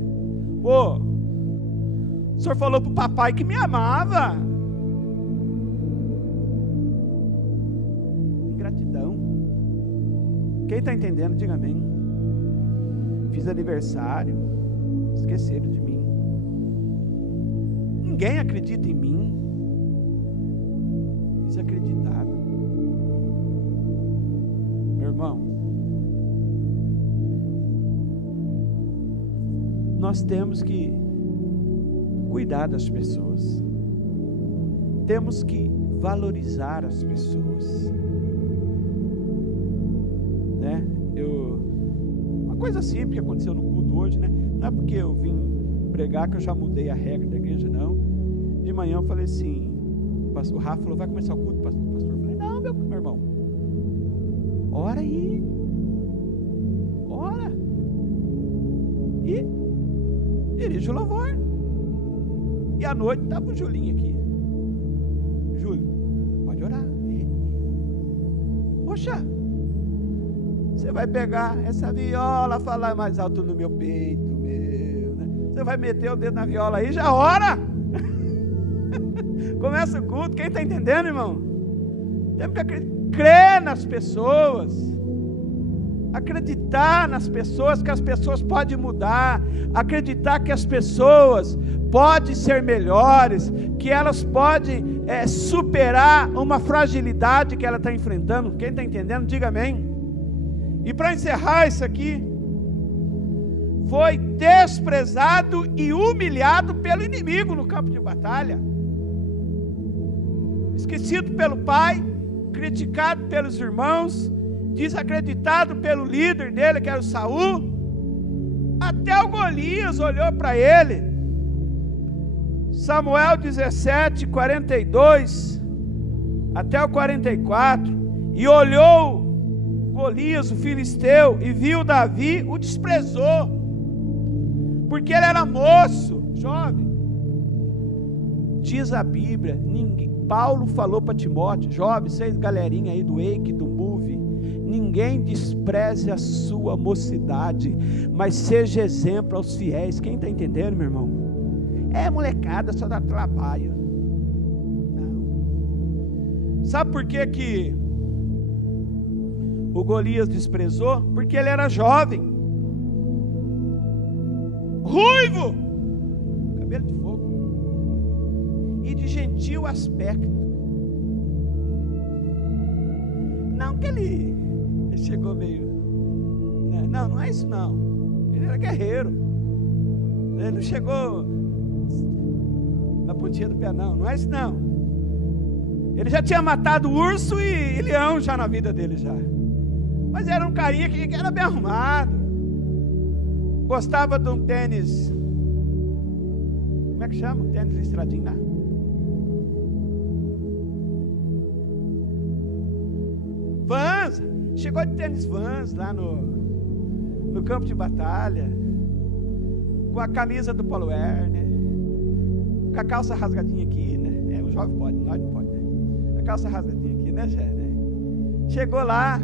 O senhor falou para o papai que me amava. Ingratidão. Quem está entendendo, diga amém. Fiz aniversário, esqueceram de mim. Ninguém acredita em mim. Desacreditado. Meu irmão, nós temos que cuidar das pessoas, temos que valorizar as pessoas, né? Uma coisa simples que aconteceu no culto hoje, né? Não é porque eu vim pregar que eu já mudei a regra da igreja, não. De manhã eu falei assim, o Rafa falou: vai começar o culto, pastor? Eu falei: não, meu irmão, ora aí, ora e dirige o louvor. E à noite estava o Julinho aqui. Júlio, pode orar. Poxa, você vai pegar essa viola, falar mais alto no meu peito, né? Você vai meter o dedo na viola aí, já ora. Começa o culto. Quem está entendendo, irmão? Temos que crer nas pessoas, acreditar nas pessoas, que as pessoas podem mudar, acreditar que as pessoas podem ser melhores, que elas podem superar uma fragilidade que ela está enfrentando. Quem está entendendo, diga amém. E para encerrar isso aqui, foi desprezado e humilhado pelo inimigo no campo de batalha, esquecido pelo pai, criticado pelos irmãos, desacreditado pelo líder dele, que era o Saul. Até o Golias olhou para ele. Samuel 17, 42 até o 44. E olhou Golias, o filisteu, e viu Davi, o desprezou, porque ele era moço, jovem. Diz a Bíblia, Paulo falou para Timóteo, jovem, vocês galerinha aí do Wake, do Move, ninguém despreze a sua mocidade, mas seja exemplo aos fiéis. Quem está entendendo, meu irmão? Molecada, só dá trabalho. Não. Sabe por que que o Golias desprezou? Porque ele era jovem, ruivo, cabelo de fogo, e de gentil aspecto. Não que ele chegou meio... Não é isso não. Ele era guerreiro. Ele não chegou na pontinha do pé, não é isso não. Ele já tinha matado urso e leão já na vida dele já. Mas era um carinha que era bem arrumado. Gostava de um tênis. Como é que chama? Um tênis listradinho lá. Vans. Chegou de tênis Vans lá no campo de batalha. Com a camisa do Polo Air, né? Com a calça rasgadinha aqui, né? O jovem pode, nós não pode, né? A calça rasgadinha aqui, né, Jé? Né? Chegou lá,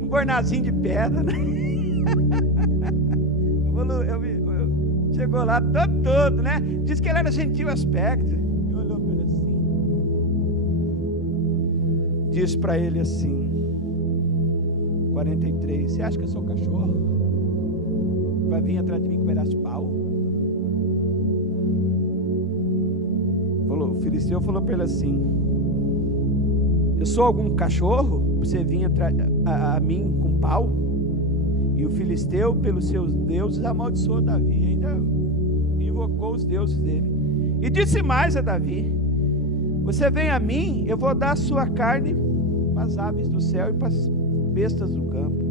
um bornazinho de pedra, né? Chegou lá todo, né? Diz que ele era gentil aspecto. E olhou para ele assim. Diz para ele assim, 43, você acha que eu sou cachorro? Vai vir atrás de mim com um pedaço de pau? O filisteu falou para ele assim: eu sou algum cachorro para você vir atrás a mim com pau? E o filisteu, pelos seus deuses, amaldiçoou Davi, ainda invocou os deuses dele. E disse mais a Davi: você vem a mim, eu vou dar a sua carne para as aves do céu e para as bestas do campo.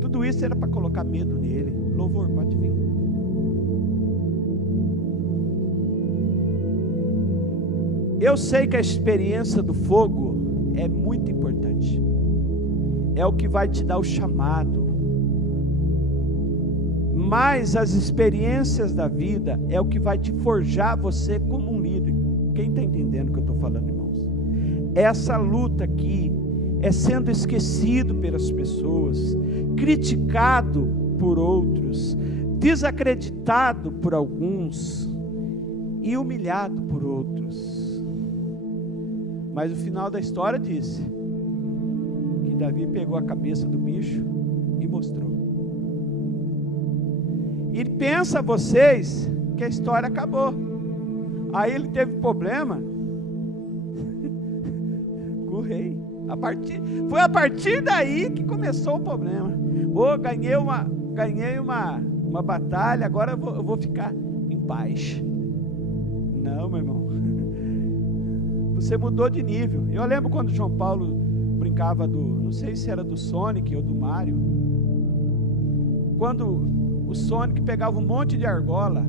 Tudo isso era para colocar medo nele. Louvor, pode vir. Eu sei que a experiência do fogo é muito importante. É o que vai te dar o chamado. Mas as experiências da vida é o que vai te forjar você como um líder. Quem está entendendo o que eu estou falando, irmãos? Essa luta aqui é sendo esquecido pelas pessoas, criticado por outros, desacreditado por alguns e humilhado por outros. Mas o final da história diz que Davi pegou a cabeça do bicho e mostrou. E pensa vocês que a história acabou. Aí ele teve problema com o rei. Foi a partir daí que começou o problema. Ganhei uma batalha, agora eu vou ficar em paz. Não, meu irmão. Você mudou de nível. Eu lembro quando João Paulo brincava não sei se era do Sonic ou do Mario. Quando o Sonic pegava um monte de argola,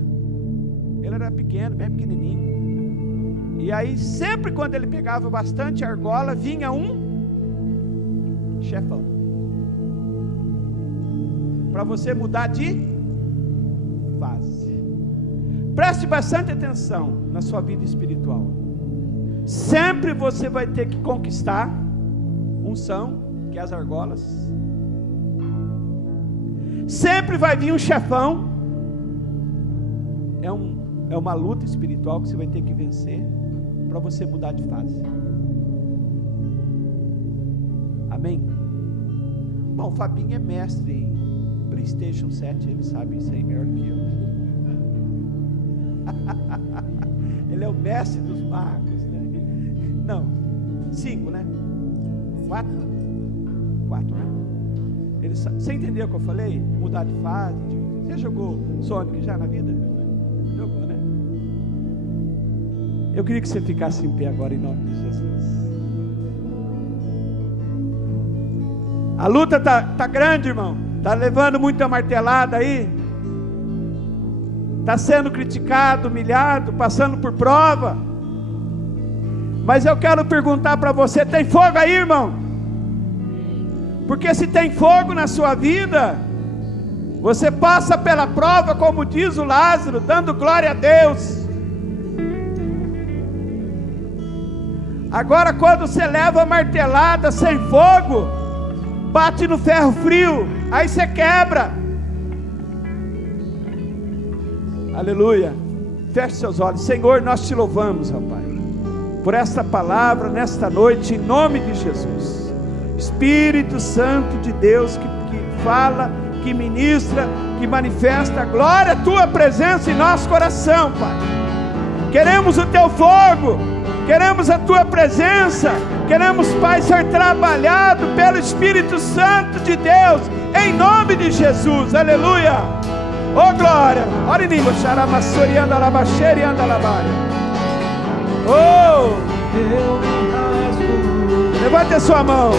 ele era pequeno, bem pequenininho. E aí sempre quando ele pegava bastante argola, vinha um chefão. Para você mudar de fase. Preste bastante atenção na sua vida espiritual. Sempre você vai ter que conquistar unção, que é as argolas. Sempre vai vir um chefão. É uma luta espiritual que você vai ter que vencer para você mudar de fase. Amém? Bom, o Fabinho é mestre em PlayStation 7, ele sabe isso aí melhor do que eu. Ele é o mestre dos magos, né? Não, 5, né? 4, né? Você entendeu o que eu falei? Mudar de fase. Você jogou Sonic já na vida? Jogou, né? Eu queria que você ficasse em pé agora em nome de Jesus. A luta tá grande, irmão. Tá levando muita martelada aí. Tá sendo criticado, humilhado, passando por prova. Mas eu quero perguntar para você: tem fogo aí, irmão? Porque se tem fogo na sua vida, você passa pela prova, como diz o Lázaro, dando glória a Deus. Agora, quando você leva a martelada sem fogo, bate no ferro frio, aí você quebra. Aleluia. Feche seus olhos. Senhor, nós te louvamos, ó Pai, por esta palavra nesta noite, em nome de Jesus. Espírito Santo de Deus, que fala, que ministra, que manifesta a glória, a tua presença em nosso coração, Pai. Queremos o teu fogo, queremos a tua presença, queremos, Pai, ser trabalhado pelo Espírito Santo de Deus, em nome de Jesus. Aleluia. Oh glória. Ora em língua. Oh, levante a sua mão.